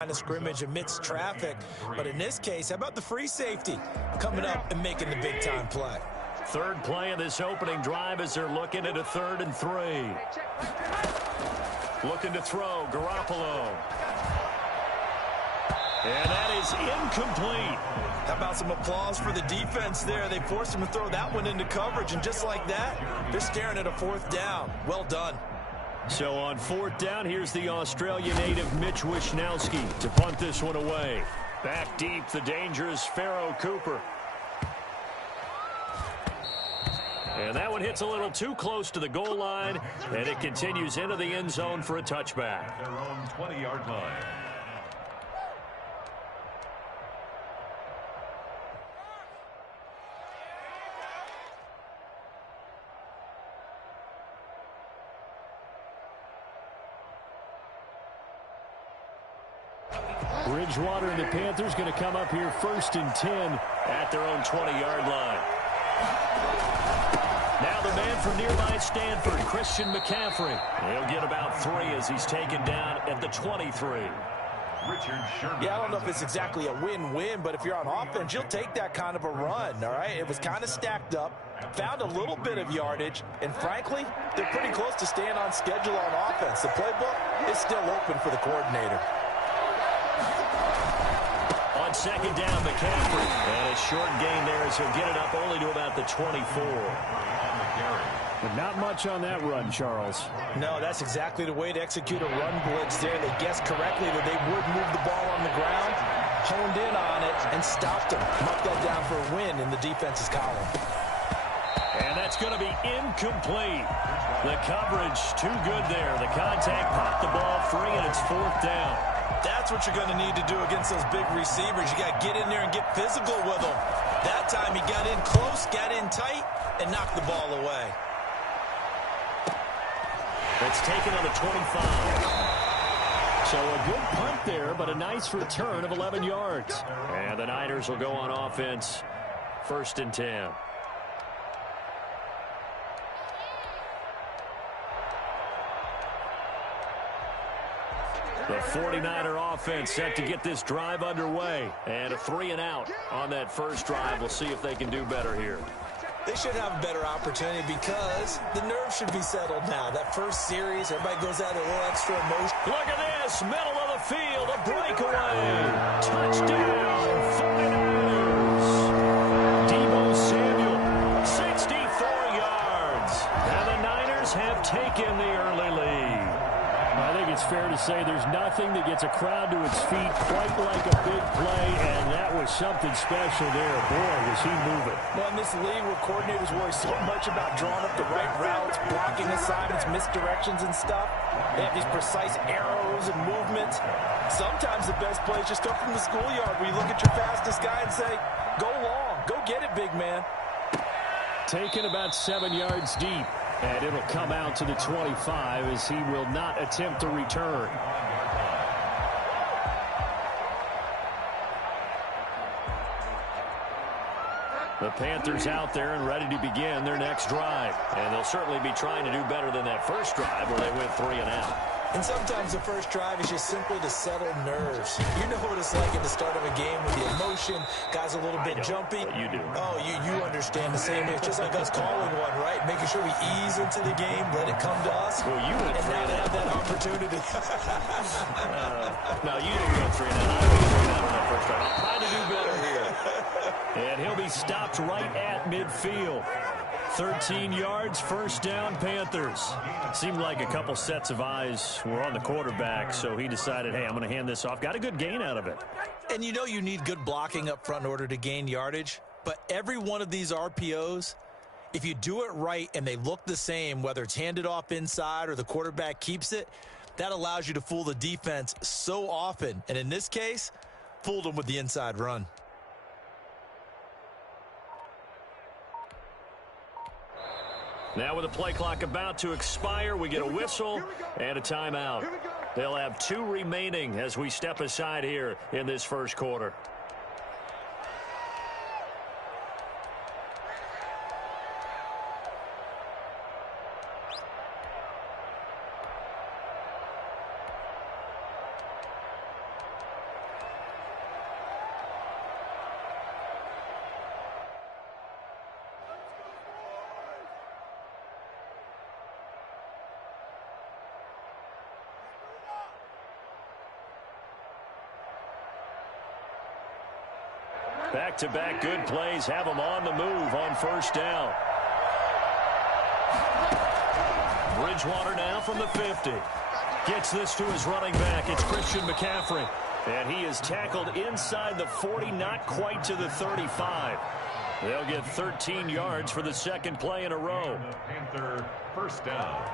Line of scrimmage amidst traffic, but in this case, how about the free safety coming up and making the big-time play? Third play of this opening drive as they're looking at a 3rd and 3. Looking to throw, Garoppolo. And that is incomplete. How about some applause for the defense there? They forced him to throw that one into coverage, and just like that, they're staring at a 4th down. Well done. So on 4th down, here's the Australian native Mitch Wishnowsky to punt this one away. Back deep, the dangerous Pharaoh Cooper. And that one hits a little too close to the goal line, and it continues into the end zone for a touchback. Their own 20-yard line. Bridgewater and the Panthers going to come up here 1st and 10 at their own 20-yard line. Now the man from nearby Stanford, Christian McCaffrey. He'll get about 3 as he's taken down at the 23. Yeah, I don't know if it's exactly a win-win, but if you're on offense, you'll take that kind of a run, all right? It was kind of stacked up, found a little bit of yardage, and frankly, they're pretty close to staying on schedule on offense. The playbook is still open for the coordinator. On 2nd down, McCaffrey. And a short gain there as he'll get it up only to about the 24. But not much on that run, Charles. No, that's exactly the way to execute a run blitz there. They guessed correctly that they would move the ball on the ground, honed in on it, and stopped them. Marked that down for a win in the defense's column. And that's going to be incomplete. The coverage too good there. The contact popped the ball free, and it's 4th down. That's what you're going to need to do against those big receivers. You got to get in there and get physical with them. That time he got in close, got in tight, and knocked the ball away. That's taken on the 25. So a good punt there, but a nice return of 11 yards. And the Niners will go on offense 1st and 10. The 49er offense set to get this drive underway. And a 3-and-out on that first drive. We'll see if they can do better here. They should have a better opportunity because the nerves should be settled now. That first series, everybody goes out a little extra emotion. Look at this, middle of the field, a breakaway. Touchdown, 49ers. Deebo Samuel, 64 yards. And the Niners have taken the early lead. I think it's fair to say there's nothing that gets a crowd to its feet quite like a big play, and that was something special there. Boy, was he moving. Well, in this league where coordinators worry so much about drawing up the right routes, blocking assignments, misdirections and stuff, they have these precise arrows and movements. Sometimes the best plays just come from the schoolyard where you look at your fastest guy and say, go long, go get it, big man. Taken about 7 yards deep. And it'll come out to the 25 as he will not attempt to return. The Panthers out there and ready to begin their next drive. And they'll certainly be trying to do better than that first drive where they went 3-and-out. And sometimes the first drive is just simply to settle nerves. You know what it's like at the start of a game with the emotion, guys a little bit jumpy. You do. Oh, you understand the same. It's just like us calling one, right? Making sure we ease into the game, let it come to us. Well, you went and now they have that opportunity. No, you didn't go 3-and-out. I went 3-and-out on that first drive. I'm trying to do better here. And he'll be stopped right at midfield. 13 yards, 1st down, Panthers. Seemed like a couple sets of eyes were on the quarterback, so he decided, hey, I'm going to hand this off. Got a good gain out of it. And you know you need good blocking up front in order to gain yardage, but every one of these RPOs, if you do it right and they look the same, whether it's handed off inside or the quarterback keeps it, that allows you to fool the defense so often. And in this case, fooled them with the inside run. Now with the play clock about to expire, we get a whistle and a timeout. They'll have 2 remaining as we step aside here in this first quarter. Back-to-back good plays have them on the move on first down. Bridgewater now from the 50. Gets this to his running back. It's Christian McCaffrey. And he is tackled inside the 40, not quite to the 35. They'll get 13 yards for the second play in a row. Panther first down.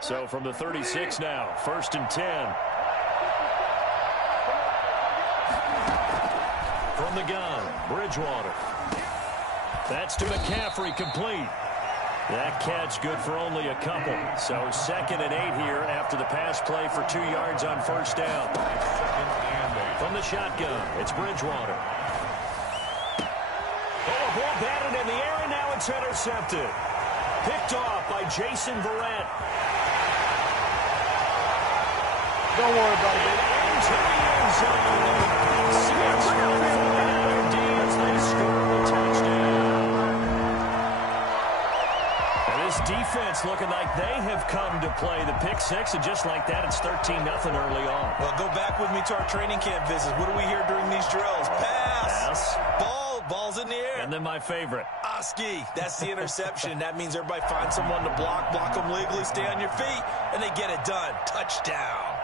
So from the 36 now, 1st and 10. From the gun, Bridgewater. That's to McCaffrey, complete. That catch good for only a couple. So 2nd and 8 here after the pass play for 2 yards on first down. From the shotgun, it's Bridgewater. Oh, a ball batted in the air, and now it's intercepted. Picked off by Jason Verrett. Don't worry about it. Into the end zone. Six for the 49er D's. They score the touchdown. And this defense looking like they have come to play the pick six, and just like that, it's 13-0 early on. Well, go back with me to our training camp visits. What do we hear during these drills? Pass. Ball's in the air. And then my favorite. Oski. That's the interception. That means everybody finds someone to block them legally, stay on your feet, and they get it done. Touchdown.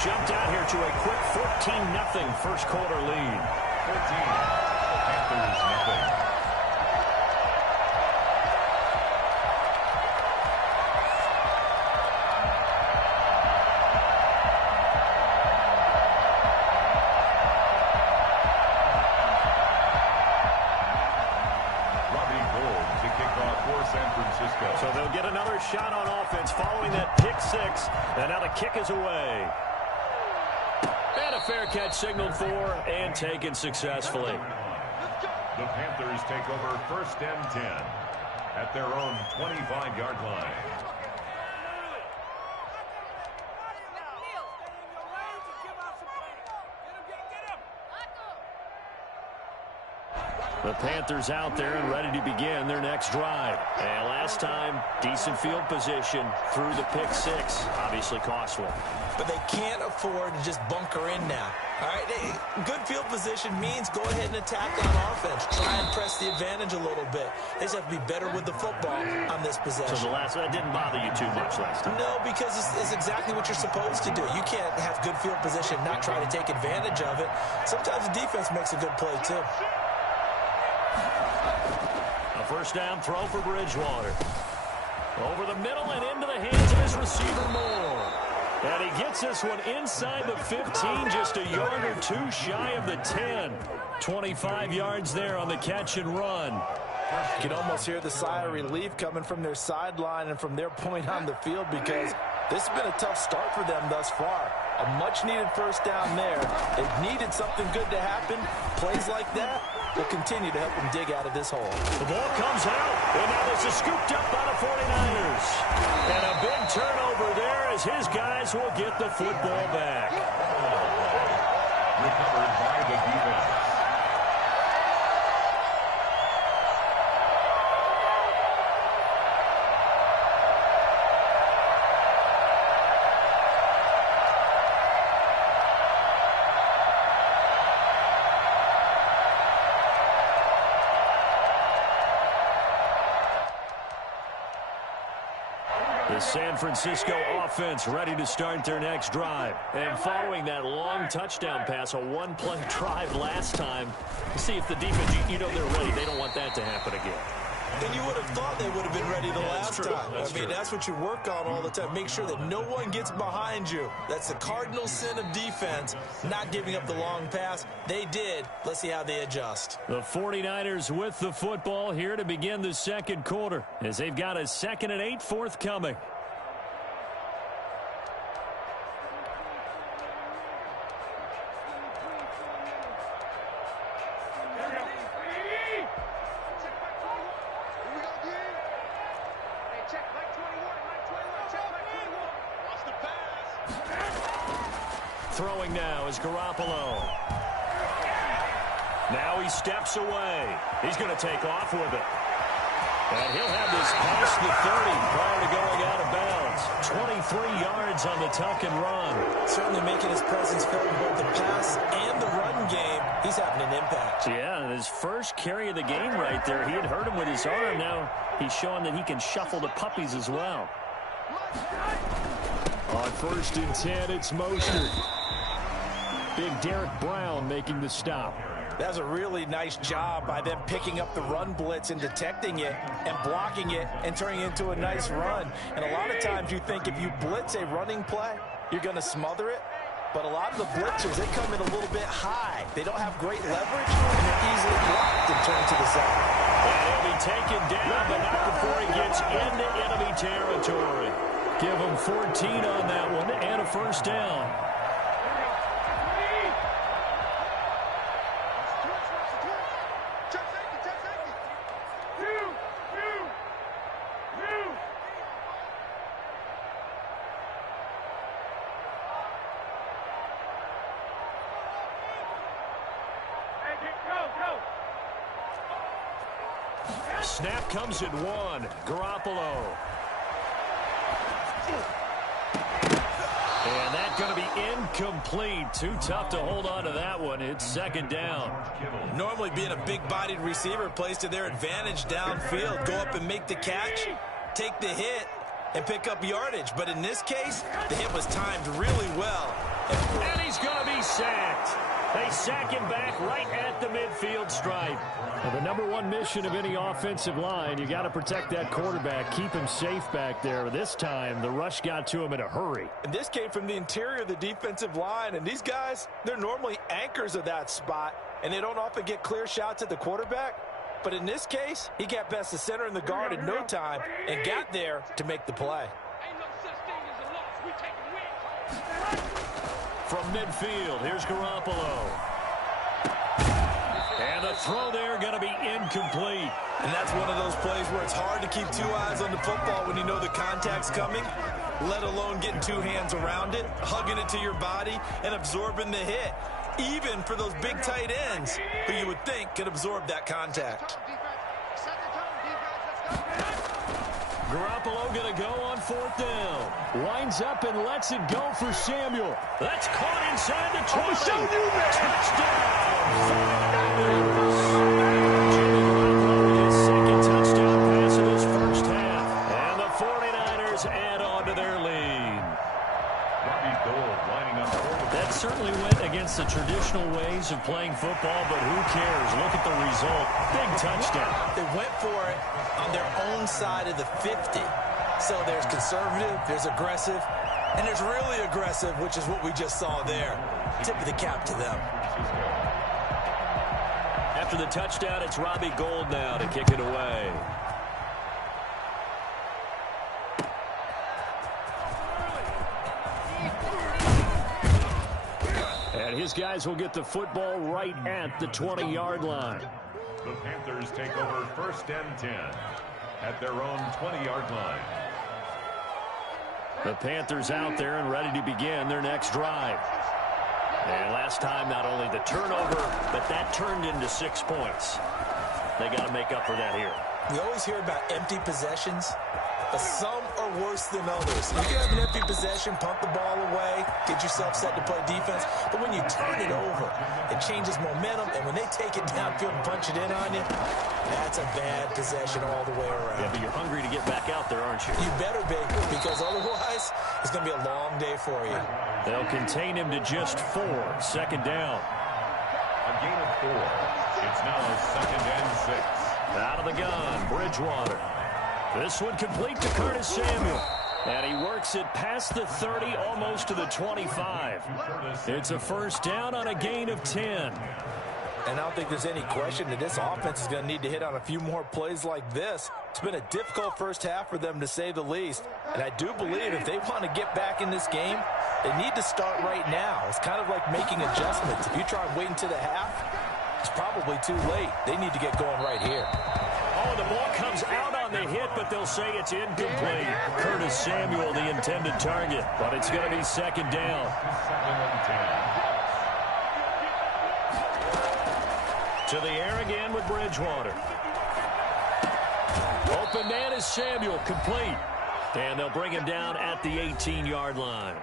Jumped out here to a quick 14-0 first quarter lead. 14. Panthers nothing. So they'll get another shot on offense following that pick six. And now the kick is away. And a fair catch signaled for and taken successfully. The Panthers take over 1st and 10 at their own 25-yard line. The Panthers out there and ready to begin their next drive. And last time, decent field position through the pick six. Obviously costly. But they can't afford to just bunker in now. All right, good field position means go ahead and attack on offense. Try and press the advantage a little bit. They just have to be better with the football on this possession. So that didn't bother you too much last time? No, because it's exactly what you're supposed to do. You can't have good field position and not try to take advantage of it. Sometimes the defense makes a good play, too. A first down throw for Bridgewater. Over the middle and into the hands of his receiver Moore. And he gets this one inside the 15, just a yard or two shy of the 10. 25 yards there on the catch and run. You can almost hear the sigh of relief coming from their sideline and from their point on the field, because this has been a tough start for them thus far. A much-needed first down there. They've needed something good to happen. Plays like that will continue to help them dig out of this hole. The ball comes out, and now this is scooped up by the 49ers. And a big turnover there as his guys will get the football back. Recovered by the defense. The San Francisco offense ready to start their next drive. And following that long touchdown pass, a one-play drive last time, see if the defense, you know they're ready. They don't want that to happen again. And you would have thought they would have been ready the last time. That's what you work on all the time. Make sure that no one gets behind you. That's the cardinal sin of defense, not giving up the long pass. They did. Let's see how they adjust. The 49ers with the football here to begin the second quarter, as they've got a 2nd and 8 forthcoming. Throwing now is Garoppolo. Now he steps away. He's going to take off with it. And he'll have this past the 30 prior to going out of bounds. 23 yards on the tuck and run. Certainly making his presence felt in both the pass and the run game. He's having an impact. Yeah, his first carry of the game right there. He had hurt him with his arm. Now he's showing that he can shuffle the puppies as well. On 1st and 10, it's Mostert. Big Derek Brown making the stop. That's a really nice job by them picking up the run blitz and detecting it and blocking it and turning it into a nice run. And a lot of times you think if you blitz a running play, you're going to smother it. But a lot of the blitzers, they come in a little bit high. They don't have great leverage, and they're easily blocked and turned to the side. And he'll be taken down, but not before he gets into enemy territory. Give him 14 on that one and a first down. Snap comes at 1. Garoppolo. And that's going to be incomplete. Too tough to hold on to that one. It's 2nd down. Normally being a big-bodied receiver plays to their advantage downfield. Go up and make the catch, take the hit, and pick up yardage. But in this case, the hit was timed really well. And he's going to be sacked. They sack him back right at the midfield stripe. Well, the number one mission of any offensive line, you got to protect that quarterback, keep him safe back there. This time, the rush got to him in a hurry. And this came from the interior of the defensive line. And these guys, they're normally anchors of that spot, and they don't often get clear shots at the quarterback. But in this case, he got past the center and the guard in no time and got there to make the play. From midfield, here's Garoppolo. And the throw there going to be incomplete. And that's one of those plays where it's hard to keep 2 eyes on the football when you know the contact's coming, let alone getting 2 hands around it, hugging it to your body, and absorbing the hit, even for those big tight ends who you would think could absorb that contact. Garoppolo going to go on 4th down. Lines up and lets it go for Samuel. That's caught inside the 20. Touchdown! Jimmy Garoppolo, his 2nd touchdown pass of his first half. And the 49ers add on to their lead. That certainly went against the traditional ways of playing football, but who cares? Look at the result. Big touchdown. They went for it on their own side of the 50. So there's conservative, there's aggressive, and there's really aggressive, which is what we just saw there. Tip of the cap to them. After the touchdown, it's Robbie Gould now to kick it away. And his guys will get the football right at the 20-yard line. The Panthers take over 1st and 10 at their own 20-yard line. The Panthers out there and ready to begin their next drive. And last time, not only the turnover, but that turned into 6 points. They got to make up for that here. We always hear about empty possessions, but some are worse than others. You can have an empty possession, pump the ball away, get yourself set to play defense, but when you turn it over, it changes momentum, and when they take it downfield and punch it in on you, that's a bad possession all the way around. Yeah, but you're hungry to get back out there, aren't you? You better be, because otherwise, it's going to be a long day for you. They'll contain him to just 4. 2nd down. A gain of 4. It's now 2nd and 6. Out of the gun, Bridgewater. This one complete to Curtis Samuel. And he works it past the 30, almost to the 25. It's a first down on a gain of 10. And I don't think there's any question that this offense is going to need to hit on a few more plays like this. It's been a difficult first half for them, to say the least. And I do believe if they want to get back in this game, they need to start right now. It's kind of like making adjustments. If you try and wait until the half, it's probably too late. They need to get going right here. Oh, the ball comes out on on the hit, but they'll say it's incomplete. Curtis Samuel, the intended target, but it's going to be second down. To the air again with Bridgewater. Open man is Samuel, complete. And they'll bring him down at the 18-yard line.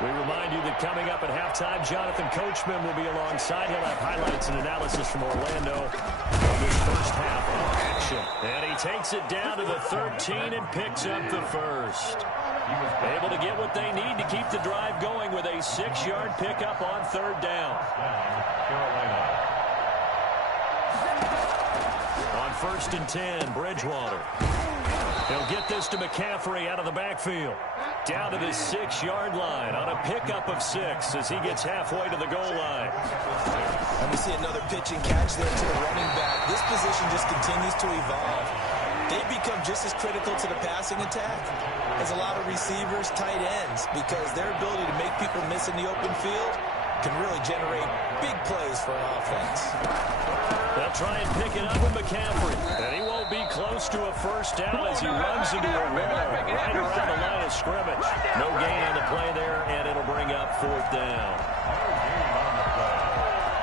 We remind you that coming up at halftime, Jonathan Coachman will be alongside. He'll have highlights and analysis from Orlando on this first half of action. And he takes it down to the 13 and picks up the first. Able to get what they need to keep the drive going with a 6-yard pickup on third down. On 1st and 10, Bridgewater. He'll get this to McCaffrey out of the backfield. Down to the 6-yard line on a pickup of 6 as he gets halfway to the goal line. And we see another pitch and catch there to the running back. This position just continues to evolve. They become just as critical to the passing attack as a lot of receivers, tight ends, because their ability to make people miss in the open field can really generate big plays for an offense. They'll try and pick it up with McCaffrey. And he won't be close to a first down as he runs into a wall right around the line of scrimmage. No gain on the play there, and it'll bring up 4th down.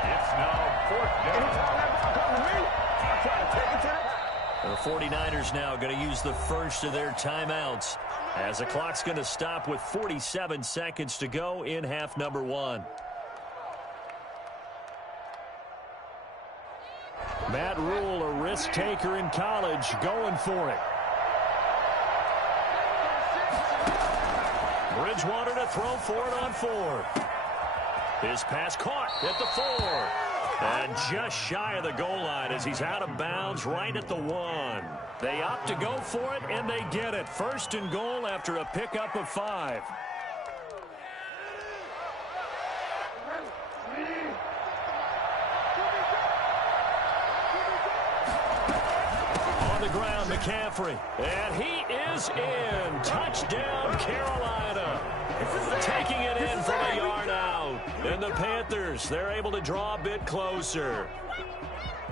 It's now 4th down. The 49ers now going to use the first of their timeouts as the clock's going to stop with 47 seconds to go in half number 1. Matt Rule, a risk taker in college, going for it. Bridgewater to throw for it on 4. His pass caught at the 4. And just shy of the goal line as he's out of bounds right at the 1. They opt to go for it, and they get it. 1st and goal after a pickup of 5. On the ground, McCaffrey. And he is in. Touchdown, Carolina. Taking it in from a yard out. And the Panthers, they're able to draw a bit closer.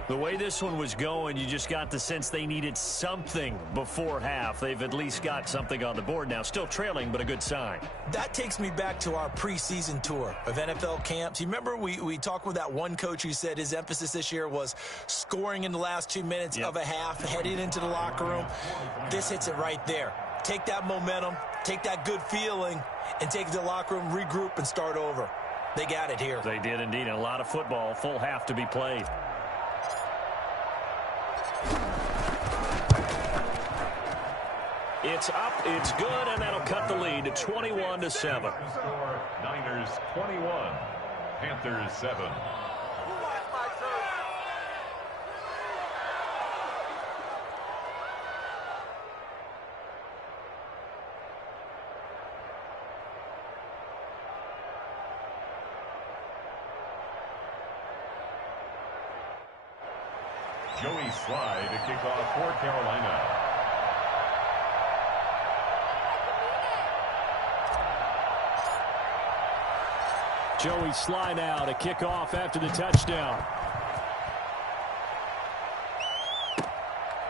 The way this one was going, you just got the sense they needed something before half. They've at least got something on the board now. Still trailing, but a good sign. That takes me back to our preseason tour of NFL camps. You remember we talked with that one coach who said his emphasis this year was scoring in the last 2 minutes of a half, heading into the locker room. This hits it right there. Take that momentum, take that good feeling, and take it to the locker room, regroup, and start over. They got it here. They did indeed. A lot of football, full half to be played. It's up, it's good, and that'll cut the lead to 21-7. Niners 21, Panthers 7. Joey Slye to kick off for Carolina. Joey Slye now to kick off after the touchdown.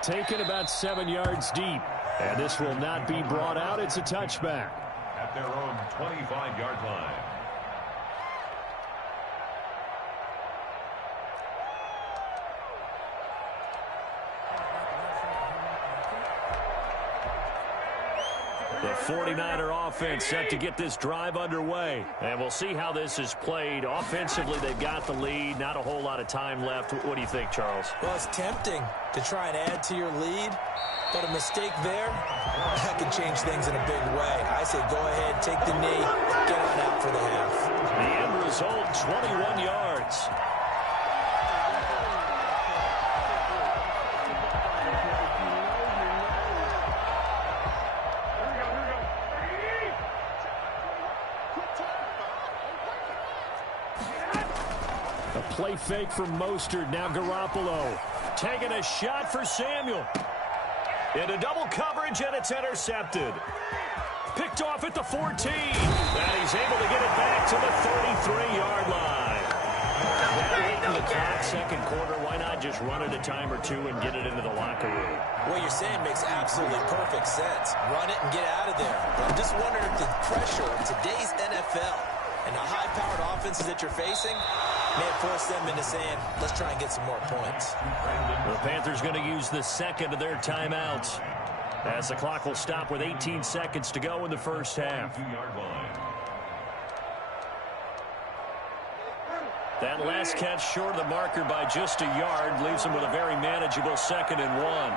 Taken about 7 yards deep. And this will not be brought out. It's a touchback. At their own 25-yard line. The 49er offense set to get this drive underway. And we'll see how this is played. Offensively, they've got the lead. Not a whole lot of time left. What do you think, Charles? Well, it's tempting to try and add to your lead, but a mistake there, that can change things in a big way. I say go ahead, take the knee, get on out for the half. The end result, 21 yards. Play fake from Mostert. Now Garoppolo. Taking a shot for Samuel. Into double coverage, and it's intercepted. Picked off at the 14. And he's able to get it back to the 33-yard line. That late in the clock, second quarter, why not just run it a time or two and get it into the locker room? What you're saying makes absolutely perfect sense. Run it and get out of there. But I'm just wondering if the pressure of today's NFL and the high-powered offenses that you're facing may have forced them into saying, let's try and get some more points. The Panthers going to use the second of their timeouts, as the clock will stop with 18 seconds to go in the first half. That last catch short of the marker by just a yard leaves them with a very manageable 2nd and 1.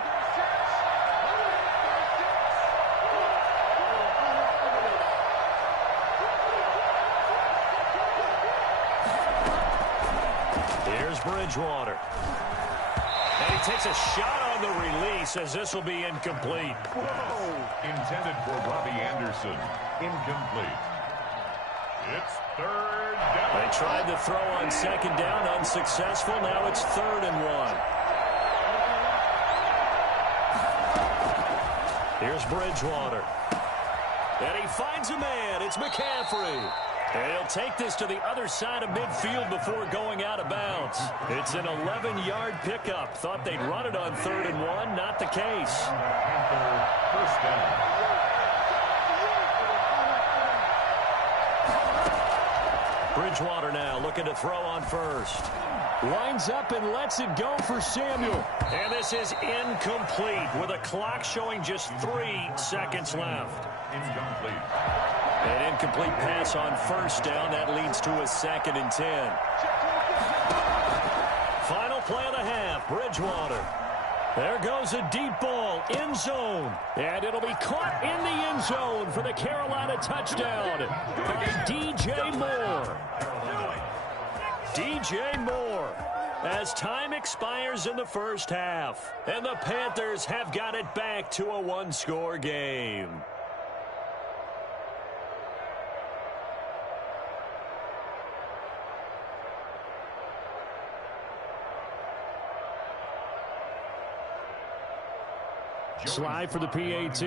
Here's Bridgewater. And he takes a shot on the release as this will be incomplete. Intended for Robbie Anderson. Incomplete. It's 3rd down. They tried to throw on 2nd down, unsuccessful. Now it's 3rd and 1. Here's Bridgewater. And he finds a man. It's McCaffrey. And he'll take this to the other side of midfield before going out of bounds. It's an 11-yard pickup. Thought they'd run it on 3rd and 1. Not the case. First down. Bridgewater now looking to throw on first. Lines up and lets it go for Samuel. And this is incomplete with a clock showing just 3 seconds left. Incomplete. An incomplete pass on first down. That leads to a 2nd and 10. Final play of the half. Bridgewater. There goes a deep ball, end zone. And it'll be caught in the end zone for the Carolina touchdown by DJ Moore. DJ Moore, as time expires in the first half. And the Panthers have got it back to a one-score game. Slide for the PAT.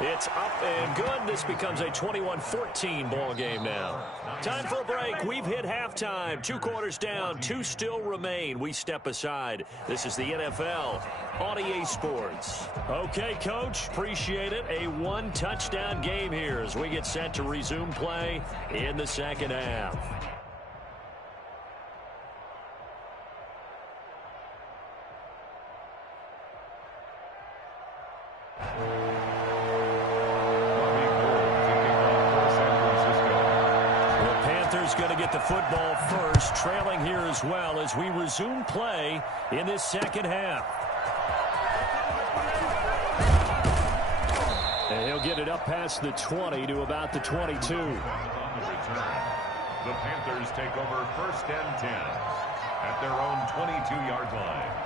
It's up and good. This becomes a 21-14 ball game now. Time for a break. We've hit halftime. 2 quarters down. 2 still remain. We step aside. This is the NFL on EA Sports. Okay, Coach. Appreciate it. A 1-touchdown game here as we get set to resume play in the second half. Going to get the football first, trailing here as well as we resume play in this second half. And he'll get it up past the 20 to about the 22. On the return, the Panthers take over 1st and 10 at their own 22-yard line.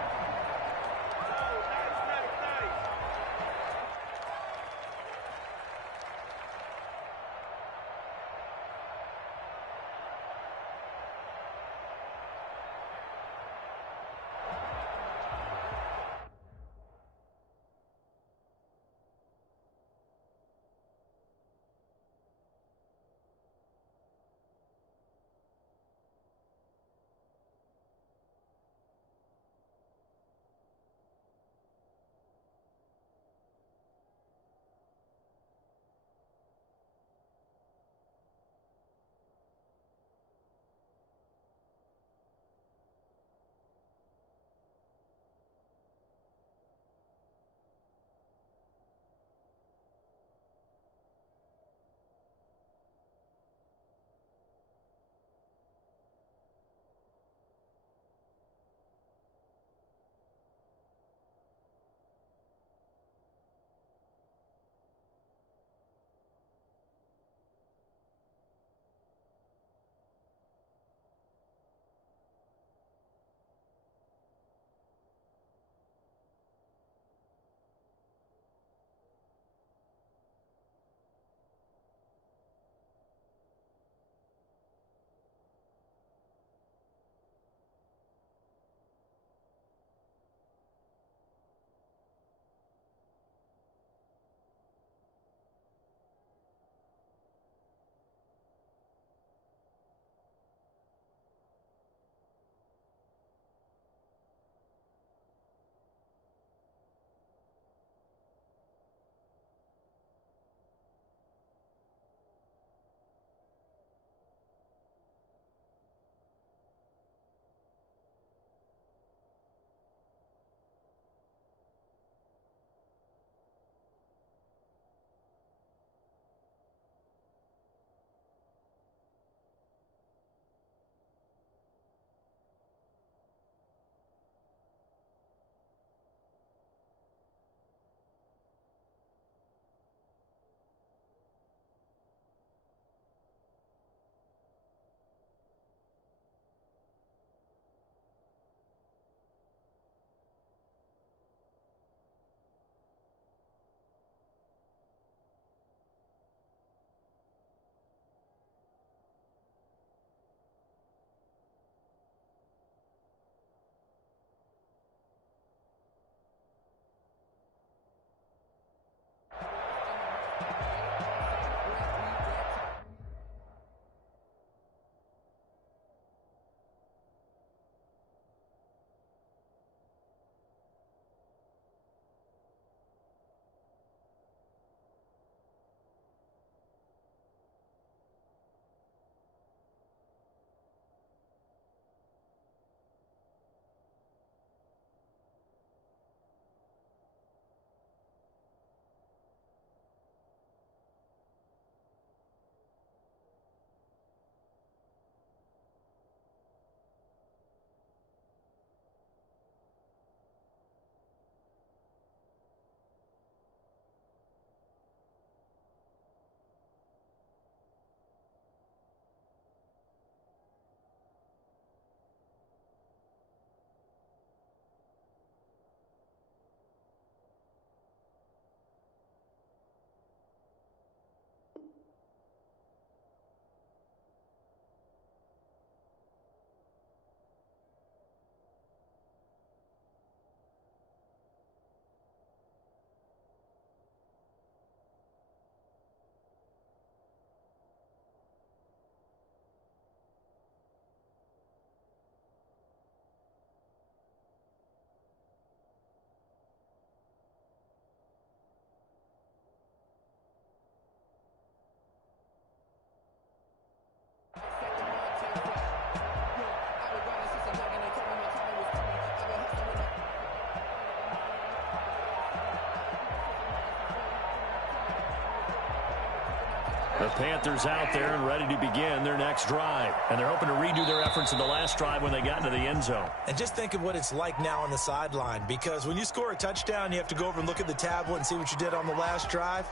The Panthers out there and ready to begin their next drive. And they're hoping to redo their efforts in the last drive when they got into the end zone. And just think of what it's like now on the sideline, because when you score a touchdown, you have to go over and look at the tablet and see what you did on the last drive.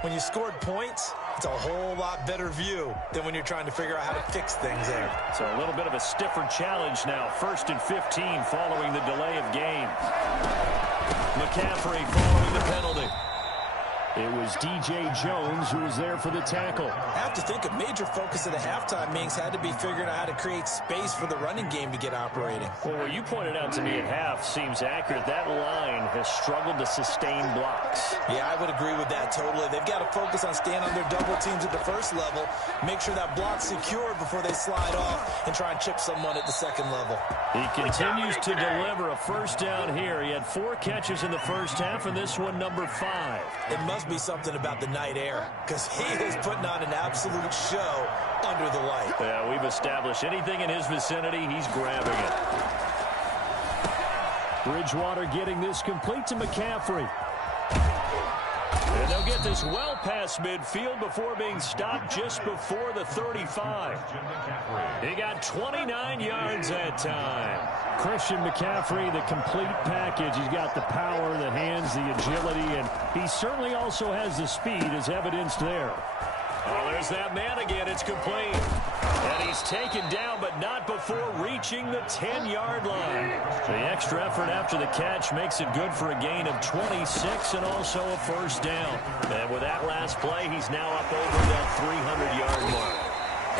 When you scored points, it's a whole lot better view than when you're trying to figure out how to fix things there. So a little bit of a stiffer challenge now. 1st and 15 following the delay of game. McCaffrey following the penalty. It was D.J. Jones who was there for the tackle. I have to think a major focus of the halftime meetings had to be figuring out how to create space for the running game to get operating. Well, what you pointed out to me at half seems accurate. That line has struggled to sustain blocks. Yeah, I would agree with that totally. They've got to focus on staying on their double teams at the first level, make sure that block's secure before they slide off and try and chip someone at the second level. He continues to deliver a first down here. He had 4 catches in the first half, and this one number 5. It must be something about the night air, because he is putting on an absolute show under the light. Yeah, we've established anything in his vicinity, he's grabbing it. Bridgewater getting this complete to McCaffrey. And they'll get this well past midfield before being stopped just before the 35. He got 29 yards that time. Christian McCaffrey, the complete package. He's got the power, the hands, the agility, and he certainly also has the speed as evidenced there. Oh, there's that man again. It's complete. And he's taken down, but not before reaching the 10-yard line. The extra effort after the catch makes it good for a gain of 26 and also a first down. And with that last play, he's now up over that 300-yard mark.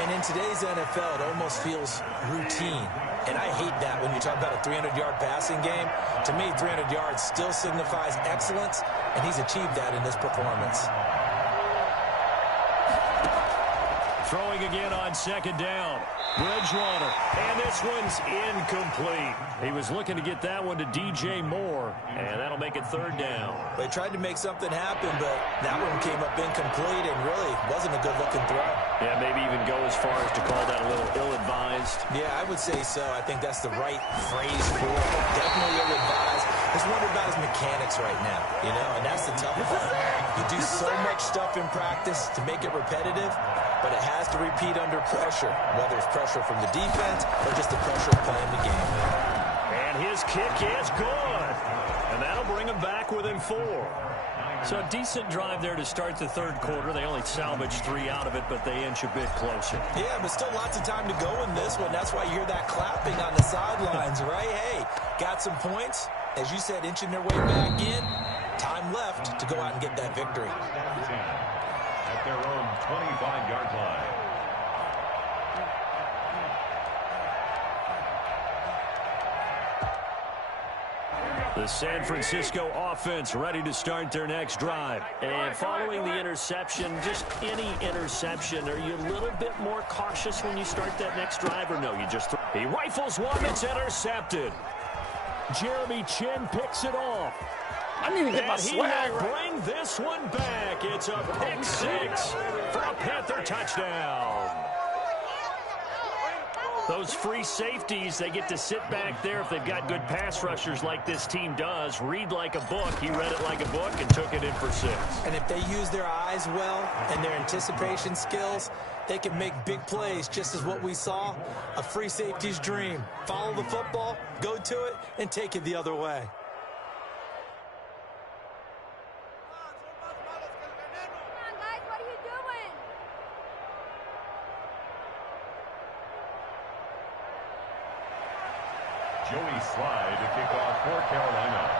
And in today's NFL, it almost feels routine. And I hate that when you talk about a 300-yard passing game. To me, 300 yards still signifies excellence, and he's achieved that in this performance. Throwing again on 2nd down. Bridgewater. And this one's incomplete. He was looking to get that one to D.J. Moore, and that'll make it 3rd down. They tried to make something happen, but that one came up incomplete and really wasn't a good-looking throw. Yeah, maybe even go as far as to call that a little ill-advised. Yeah, I would say so. I think that's the right phrase for it. Definitely ill-advised. Just wonder about his mechanics right now, and that's the tough part. You do so much stuff in practice to make it repetitive, but it has to repeat under pressure, whether it's pressure from the defense or just the pressure of playing the game. And his kick is good. And that'll bring him back within 4. So a decent drive there to start the 3rd quarter. They only salvaged 3 out of it, but they inch a bit closer. Yeah, but still lots of time to go in this one. That's why you hear that clapping on the sidelines, right? Hey, got some points. As you said, inching their way back in. Time left to go out and get that victory. At their own 25-yard line. The San Francisco offense ready to start their next drive. And following the interception, just any interception, are you a little bit more cautious when you start that next drive, or no? You just he rifles one that's intercepted. Jeremy Chin picks it off. I need to get my And he swag will right. bring this one back. It's a pick 6 for a Panther touchdown. Those free safeties, they get to sit back there if they've got good pass rushers like this team does. Read like a book. He read it like a book and took it in for 6. And if they use their eyes well and their anticipation skills, they can make big plays, just as what we saw. A free safety's dream. Follow the football, go to it, and take it the other way. Joey Slye to kick off for Carolina.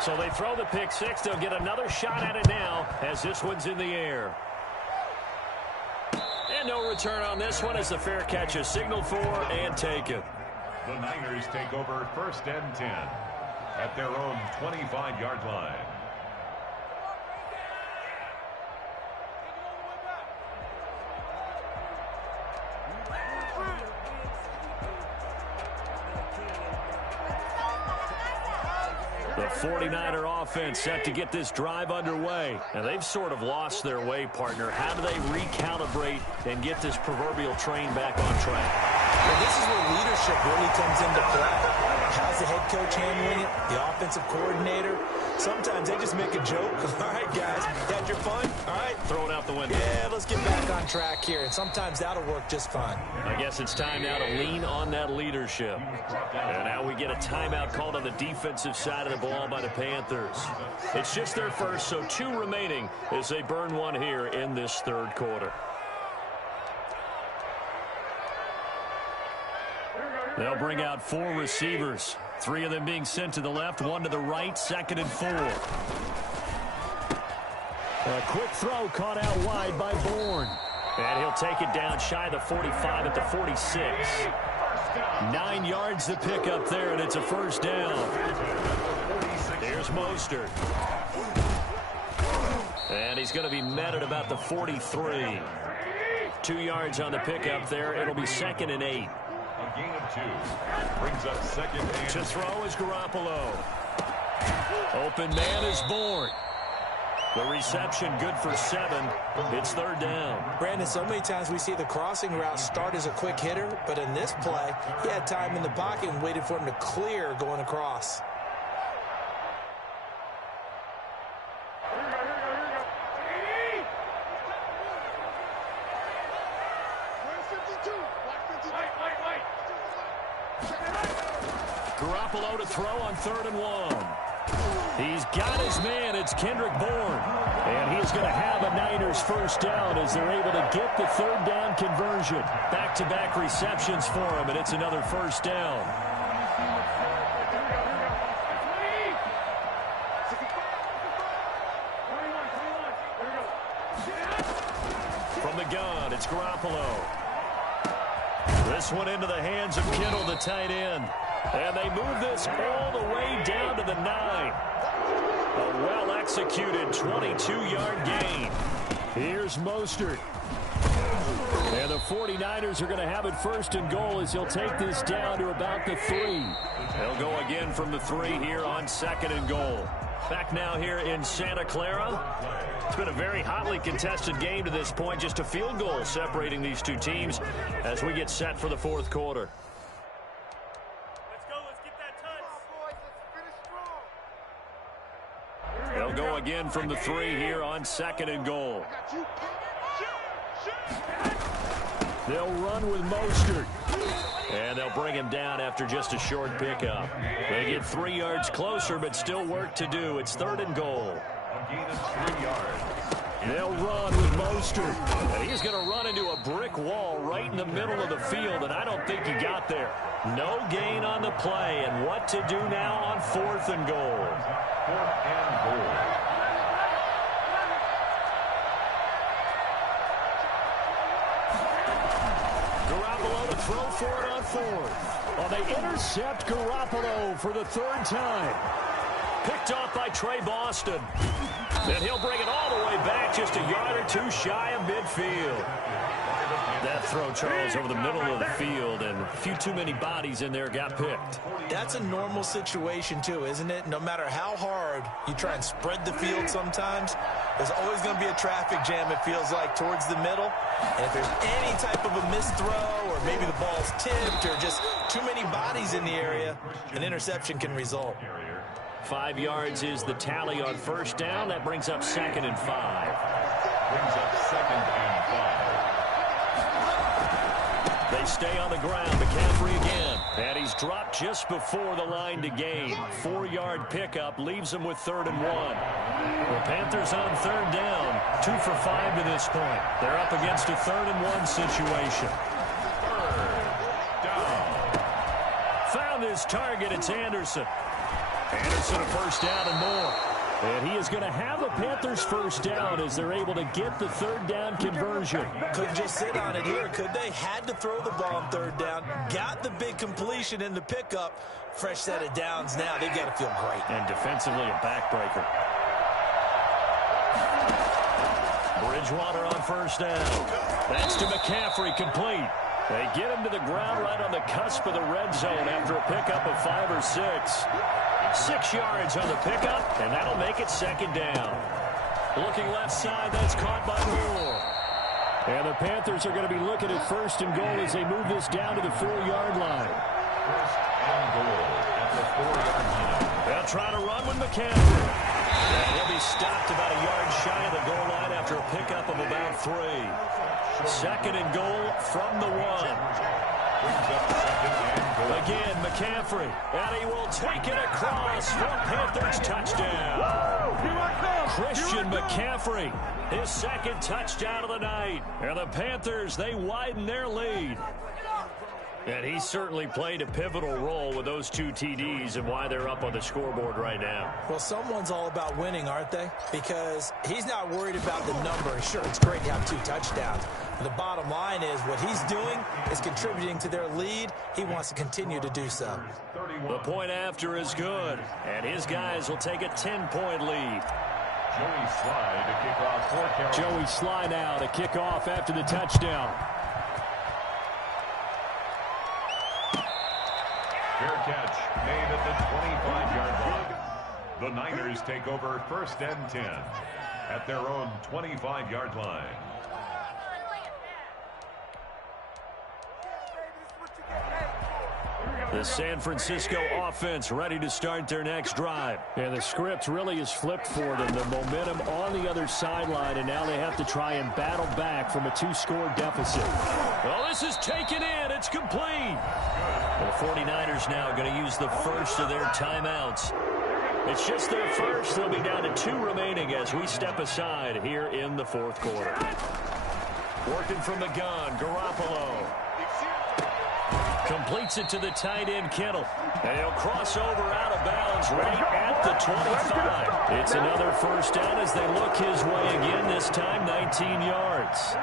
So they throw the pick 6. They'll get another shot at it now as this one's in the air. And no return on this one as the fair catch is signaled for and taken. The Niners take over 1st and 10 at their own 25-yard line. The 49er offense set to get this drive underway. And they've sort of lost their way, partner. How do they recalibrate and get this proverbial train back on track? Well, this is where leadership really comes into play. How's the head coach handling it? The offensive coordinator? Sometimes they just make a joke. All right, guys, had your fun? All right. Throw it out the window. Yeah, let's get back on track here. And sometimes that'll work just fine. I guess it's time now to lean on that leadership. And now we get a timeout called on the defensive side of the ball by the Panthers. It's just their first, so 2 remaining as they burn one here in this third quarter. They'll bring out 4 receivers. 3 of them being sent to the left, 1 to the right, 2nd and 4. A quick throw caught out wide by Bourne. And he'll take it down shy of the 45 at the 46. 9 yards to pick up there, and it's a first down. Here's Mostert. And he's going to be met at about the 43. 2 yards on the pickup there. It'll be 2nd and 8. A gain of 2. Brings up 2nd and To throw is Garoppolo. Open man is Bourne. The reception good for 7. It's 3rd down. Brandon, so many times we see the crossing route start as a quick hitter, but in this play, he had time in the pocket and waited for him to clear going across. Garoppolo to throw on 3rd and 1. He's got his man. It's Kendrick Bourne. And he's going to have a Niners first down as they're able to get the 3rd down conversion. Back-to-back receptions for him, and it's another first down. From the gun, it's Garoppolo. This one into the hands of Kittle, the tight end. And they move this all the way down to the 9. A well-executed 22-yard gain. Here's Mostert. And the 49ers are going to have it 1st and goal as he'll take this down to about the 3. They'll go again from the 3 here on 2nd and goal. Back now here in Santa Clara. It's been a very hotly contested game to this point. Just a field goal separating these 2 teams as we get set for the 4th quarter. They'll go again from the 3 here on 2nd and goal. They'll run with Mostert. And they'll bring him down after just a short pickup. They get 3 yards closer, but still work to do. It's 3rd and goal. a gain of 3 yards. They'll run with Mostert. And he's going to run into a brick wall right in the middle of the field, and I don't think he got there. No gain on the play, and what to do now on 4th and goal. 4th and goal. Garoppolo to throw for it on 4th. Oh, they intercept Garoppolo for the 3rd time. Picked off by Trey Boston. And he'll bring it all the way back just a yard or 2 shy of midfield. That throw, Charles, over the middle of the field, and a few too many bodies in there got picked. That's a normal situation, too, isn't it? No matter how hard you try and spread the field sometimes, there's always going to be a traffic jam, it feels like, towards the middle. And if there's any type of a missed throw, or maybe the ball's tipped, or just too many bodies in the area, an interception can result. 5 yards is the tally on 1st down. That brings up 2nd and 5. Brings up 2nd and 5. They stay on the ground. McCaffrey again. And he's dropped just before the line to gain. 4-yard pickup leaves him with 3rd and 1. The Panthers on 3rd down. 2 for 5 to this point. They're up against a 3rd and 1 situation. 3rd down. Found his target. It's Anderson. Anderson a 1st down and more. And he is going to have a Panthers 1st down as they're able to get the 3rd down conversion. Couldn't just sit on it here, could they? Had to throw the ball on 3rd down. Got the big completion in the pickup. Fresh set of downs now. They've got to feel great. And defensively a backbreaker. Bridgewater on 1st down. That's to McCaffrey, complete. They get him to the ground right on the cusp of the red zone after a pickup of 5 or 6. 6 yards on the pickup, and that'll make it 2nd down. Looking left side, that's caught by Moore. And the Panthers are going to be looking at first and goal as they move this down to the 4-yard line. First and goal at the 4-yard line. They'll try to run with McCaffrey. And he'll be stopped about a yard shy of the goal line after a pickup of about 3. Second and goal from the 1. Again, McCaffrey. And he will take it across for a Panthers touchdown. Christian McCaffrey, his second touchdown of the night. And the Panthers, they widen their lead. And he certainly played a pivotal role with those 2 TDs and why they're up on the scoreboard right now. Well, someone's all about winning, aren't they? Because he's not worried about the number. Sure, it's great to have 2 touchdowns. But the bottom line is what he's doing is contributing to their lead. He wants to continue to do so. The point after is good. And his guys will take a 10-point lead. Joey Sly to kick off for Carolina. Joey Sly now to kick off after the touchdown. Fair catch made at the 25-yard line. The Niners take over first and 10 at their own 25-yard line. The San Francisco offense ready to start their next drive. And the script really is flipped for them. The momentum on the other sideline, and now they have to try and battle back from a 2-score deficit. Well, this is taken in. It's complete. The 49ers now going to use the first of their timeouts. It's just their first. They'll be down to 2 remaining as we step aside here in the 4th quarter. Working from the gun, Garoppolo. Completes it to the tight end, Kittle. And he'll cross over out of bounds right at the 25. It's another first down as they look his way again, this time 19 yards.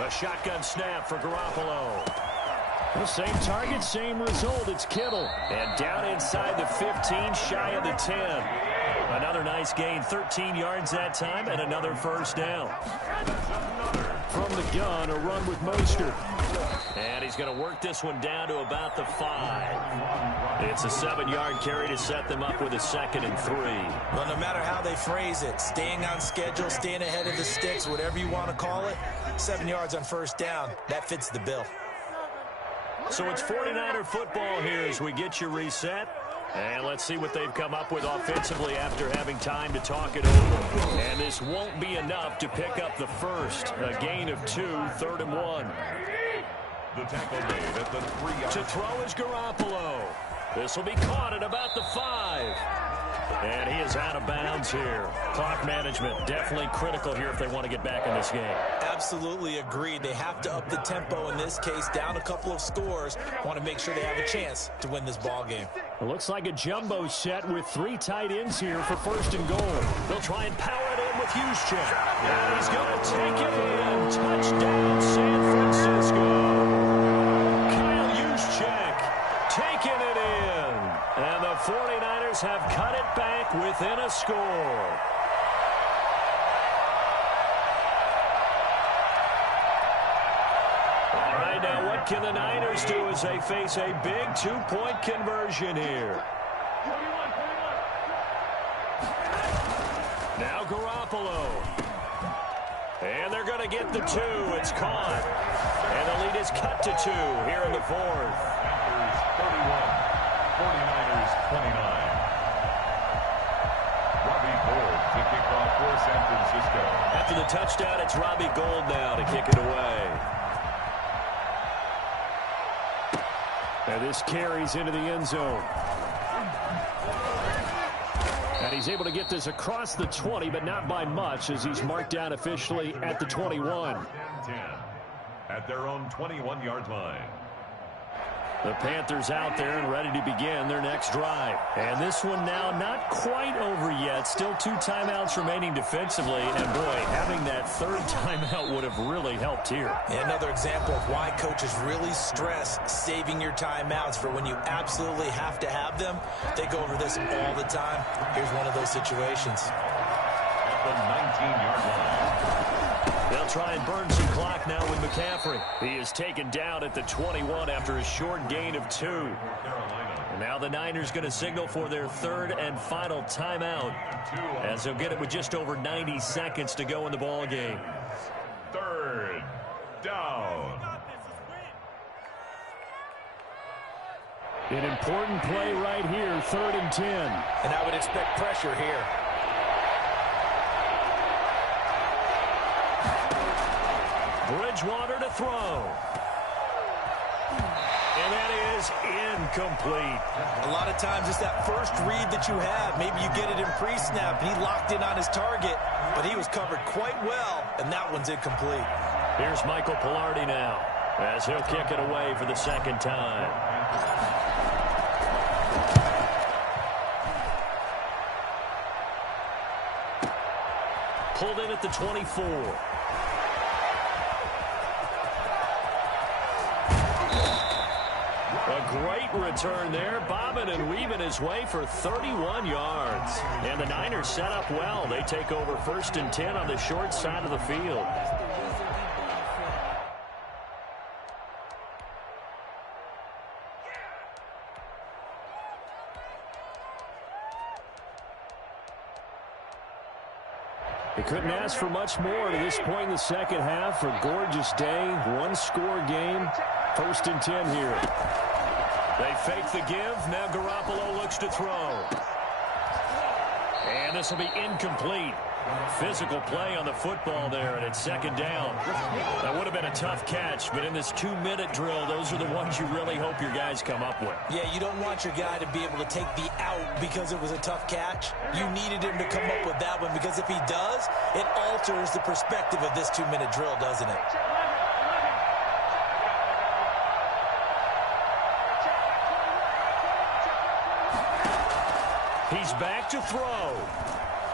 A shotgun snap for Garoppolo. The same target, same result. It's Kittle. And down inside the 15, shy of the 10. Another nice gain, 13 yards that time, and another first down. From the gun, a run with Mostert. And he's going to work this one down to about the 5. It's a 7-yard carry to set them up with a 2nd and 3. Well, no matter how they phrase it, staying on schedule, staying ahead of the sticks, whatever you want to call it, 7 yards on first down, that fits the bill. So it's 49er football here as we get you reset. And let's see what they've come up with offensively after having time to talk it over. And this won't be enough to pick up the first. A gain of 2, 3rd and 1. The tackle made at the 3-yard. To throw is Garoppolo. This will be caught at about the 5. And he is out of bounds here. Clock management definitely critical here if they want to get back in this game. Absolutely agreed. They have to up the tempo in this case, down a couple of scores. Want to make sure they have a chance to win this ball game. It looks like a jumbo set with 3 tight ends here for first and goal. They'll try and power it in with Juszczyk. And he's going to take it in. Touchdown, San Francisco. Kyle Juszczyk taking it in. And the 49ers have cut it back within a score. All right, now what can the Niners do as they face a big 2-point conversion here? Now Garoppolo. And they're going to get the 2. It's caught. And the lead is cut to 2 here in the 4th. Panthers 31, 49ers 29. Robbie Gould to kick off for San Francisco. After the touchdown, it's Robbie Gould now to kick it away. And this carries into the end zone. And he's able to get this across the 20, but not by much, as he's marked down officially at the 21. 10 at their own 21-yard line. The Panthers out there and ready to begin their next drive. And this one now not quite over yet. Still 2 timeouts remaining defensively. And boy, having that 3rd timeout would have really helped here. Another example of why coaches really stress saving your timeouts for when you absolutely have to have them. They go over this all the time. Here's one of those situations. At the 19-yard line. They'll try and burn some clock now with McCaffrey. He is taken down at the 21 after a short gain of 2. And now the Niners going to signal for their third and final timeout, as they'll get it with just over 90 seconds to go in the ball game. Third down. An important play right here, 3rd and 10. And I would expect pressure here. Bridgewater to throw. And that is incomplete. A lot of times it's that first read that you have. Maybe you get it in pre-snap, and he locked in on his target, but he was covered quite well, and that one's incomplete. Here's Michael Pilardi now, as he'll kick it away for the second time. Pulled in at the 24. A great return there, bobbing and weaving his way for 31 yards. And the Niners set up well. They take over 1st and 10 on the short side of the field. They couldn't ask for much more to this point in the second half. A gorgeous day, one-score game. 1st and 10 here. They fake the give. Now Garoppolo looks to throw. And this will be incomplete. Physical play on the football there, and it's 2nd down. That would have been a tough catch, but in this 2-minute drill, those are the ones you really hope your guys come up with. Yeah, you don't want your guy to be able to take the out because it was a tough catch. You needed him to come up with that one, because if he does, it alters the perspective of this 2-minute drill, doesn't it? He's back to throw.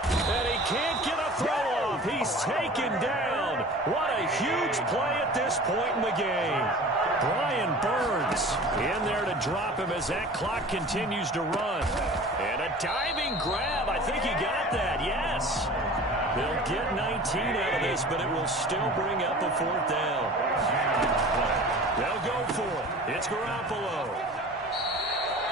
And he can't get a throw off. He's taken down. What a huge play at this point in the game. Brian Burns in there to drop him as that clock continues to run. And a diving grab. I think he got that. Yes. They'll get 19 out of this, but it will still bring up a 4th down. They'll go for it. It's Garoppolo.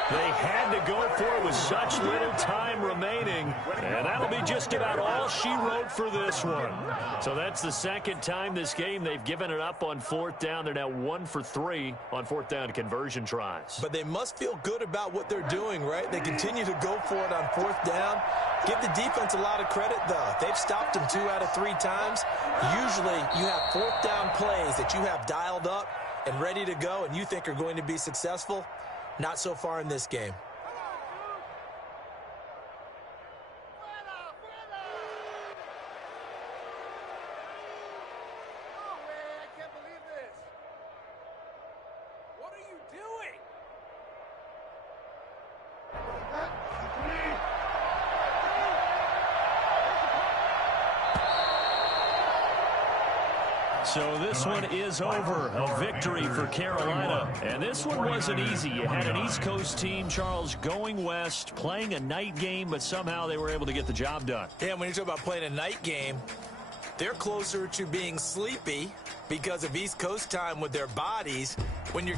They had to go for it with such little time remaining, and that'll be just about all she wrote for this one. So that's the 2nd time this game they've given it up on 4th down. They're now 1 for 3 on 4th down conversion tries. But they must feel good about what they're doing, right? They continue to go for it on 4th down. Give the defense a lot of credit, though. They've stopped them 2 out of 3 times. Usually you have 4th down plays that you have dialed up and ready to go and you think are going to be successful. Not so far in this game. So this one is over. A victory for Carolina. And this one wasn't easy. You had an East Coast team, Charles, going west, playing a night game, but somehow they were able to get the job done. Yeah, when you talk about playing a night game, they're closer to being sleepy because of East Coast time with their bodies. When you're